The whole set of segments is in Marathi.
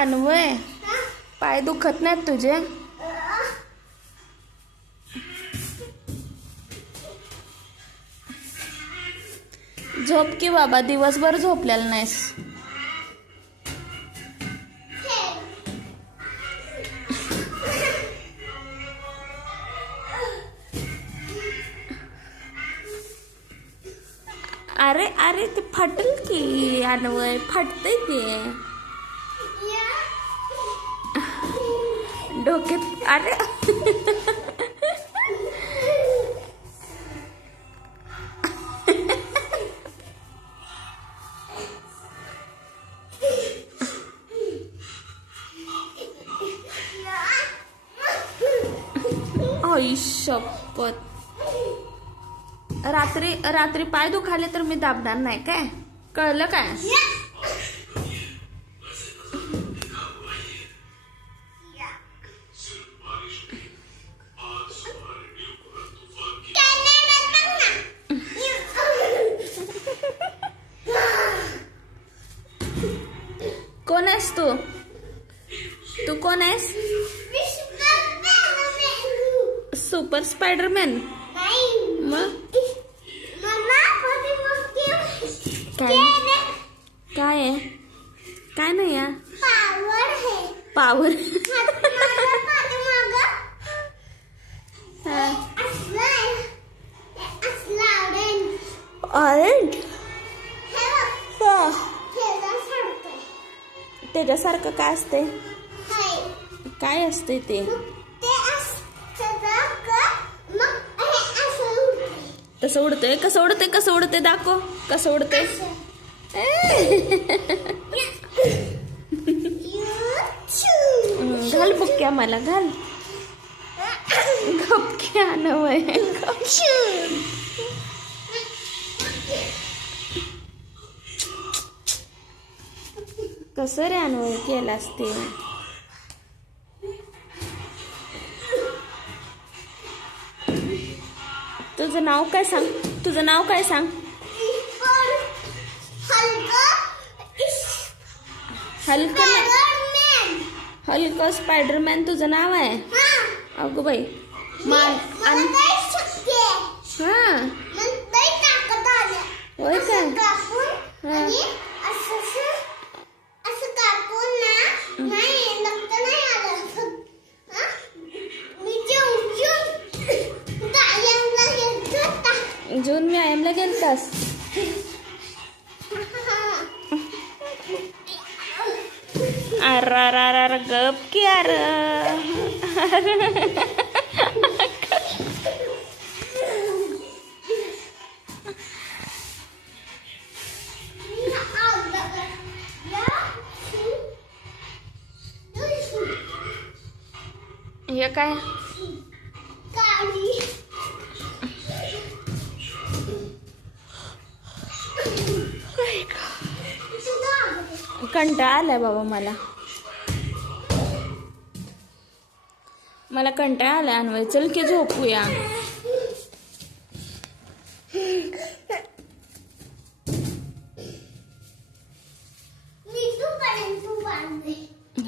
अन्वय पाय दुखत नाहीत तुझे? झोप की बाबा, दिवसभर झोपलेला नाहीस. अरे अरे ते फटल की अन्वय, फटतय ते डोक्यात. अरे आई शपथ. रात्री रात्री पाय दुखाले तर मी दाबणार नाही काय, कळलं काय? कोण आहेस तू? तू कोण आहेस? Super Spiderman. मग काय काय आहे? काय नाही या पावर. ऑरेंज त्याच्यासारखं काय असते? काय असते ते? तसं उडतंय? कसं उडतंय? कसं उडतंय दाखव. कसं उडतंय? घाल बुक्क्या मला, घाल. गपक्या नवय. कसं रे अन्वय केलास ते? तुझं नाव काय सांग? तुझं नाव काय सांग? हल्क हल्क स्पायडरमॅन तुझं नाव आहे? अगो बाई. होय काय? जून व्यायामला गेलतास? अर गप की. अर हे काय? कंटाळा आलाय बाबा मला. मला कंटाळा आलाय अन्वय. चल की झोपूया.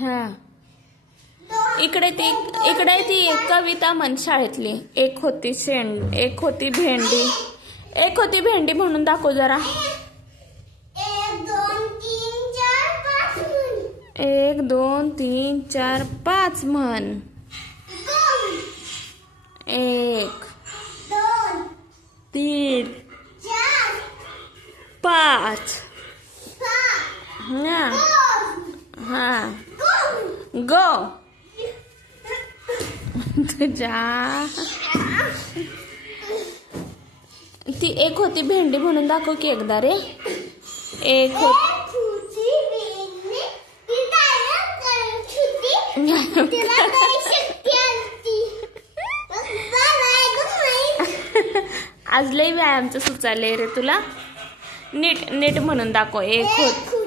हा इकडे ती कविता म्हण शाळेतली. एक होती भेंडी. एक होती भेंडी म्हणून दाखव जरा. 1 2 3 4 5 म्हण. 1 2 3 4 5. हा गो. तुझ्या ती एक होती भेंडी म्हणून दाखव की एकदा रे. एक आज लय व्यायामचं सुचालय रे तुला. नीट म्हणून दाखव. एक होती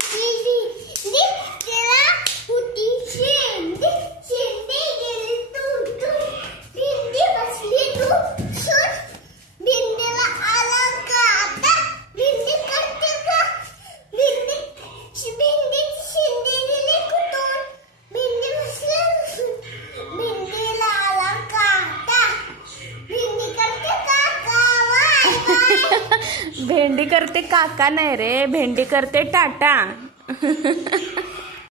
भेंडी करते काका नाही रे, भेंडी करते टाटा.